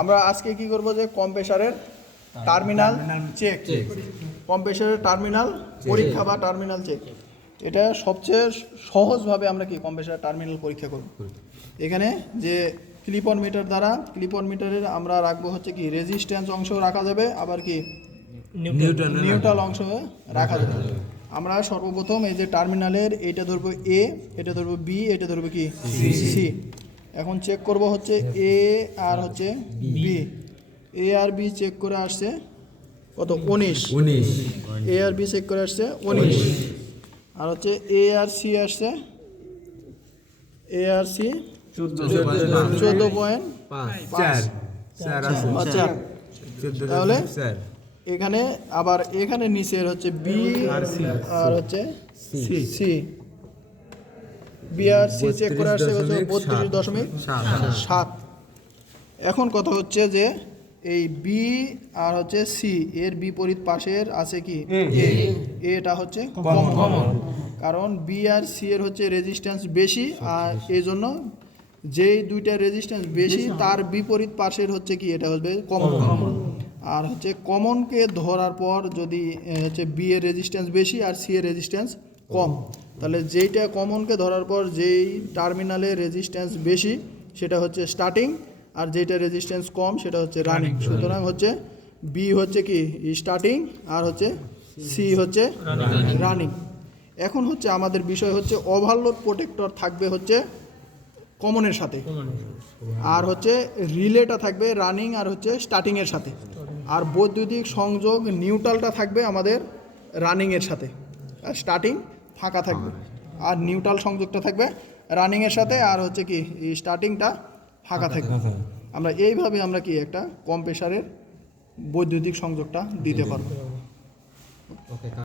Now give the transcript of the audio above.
আমরা আজকে কি করব যে কম্প্রেসারের টার্মিনাল চেক কম্প্রেসারের টার্মিনাল পরীক্ষা বা টার্মিনাল চেক এটা সবচেয়ে সহজভাবে আমরা কি কম্প্রেসারের টার্মিনাল পরীক্ষা করব? এখানে যে ক্লিপন মিটার দ্বারা ক্লিপন মিটারের আমরা রাখব হচ্ছে কি রেজিস্ট্যান্স অংশ রাখা যাবে আবার কি নিউট্রাল অংশ রাখা যাবে। আমরা সর্বপ্রথম এই যে টার্মিনালের এইটা ধরবো এ এটা ধরবো বি এটা ধরবো কি সি এখন চেক করব হচ্ছে এ আর হচ্ছে বি এ আর বি চেক করে আসছে কত? উনিশ। উনিশ। এ আর বি চেক করে আসছে উনিশ। আর হচ্ছে এ আর সি আসছে এ আর সি চোদ্দ পয়েন্ট পাঁচ। আচ্ছা। তাহলে? এখানে আবার এখানে নিচের হচ্ছে বি আর হচ্ছে সি সি বি আর সি চেক করে আসছে হচ্ছে বত্রিশ দশমিক সাত। এখন কথা হচ্ছে যে এই বি আর হচ্ছে সি এর বিপরীত পাশের আছে কি? এ এটা হচ্ছে কমন কারণ বি আর সি এর হচ্ছে রেজিস্ট্যান্স বেশি আর এই জন্য যেই দুইটা রেজিস্ট্যান্স বেশি তার বিপরীত পাশের হচ্ছে কি? এটা হবে কমন আর হচ্ছে কমনকে ধরার পর যদি হচ্ছে বি এর রেজিস্ট্যান্স বেশি আর সি এর রেজিস্ট্যান্স কম। তাহলে যেইটা কমনকে ধরার পর যেই টার্মিনালে রেজিস্ট্যান্স বেশি সেটা হচ্ছে স্টার্টিং আর যেটা রেজিস্ট্যান্স কম সেটা হচ্ছে রানিং সুতরাং হচ্ছে বি হচ্ছে কি? স্টার্টিং আর হচ্ছে সি হচ্ছে রানিং এখন হচ্ছে আমাদের বিষয় হচ্ছে ওভারলোড প্রোটেক্টর থাকবে হচ্ছে কমনের সাথে। আর হচ্ছে রিলেটা থাকবে রানিং আর হচ্ছে স্টার্টিংয়ের সাথে। আর বৈদ্যুতিক সংযোগ নিউট্রালটা থাকবে আমাদের রানিংয়ের সাথে। আর স্টার্টিং ফাঁকা থাকবে। আর নিউট্রাল সংযোগটা থাকবে। রানিংয়ের সাথে আর হচ্ছে কি স্টার্টিংটা ফাঁকা থাকবে। আমরা এইভাবে আমরা কি একটা কম প্রেশারের বৈদ্যুতিক সংযোগটা দিতে পারব।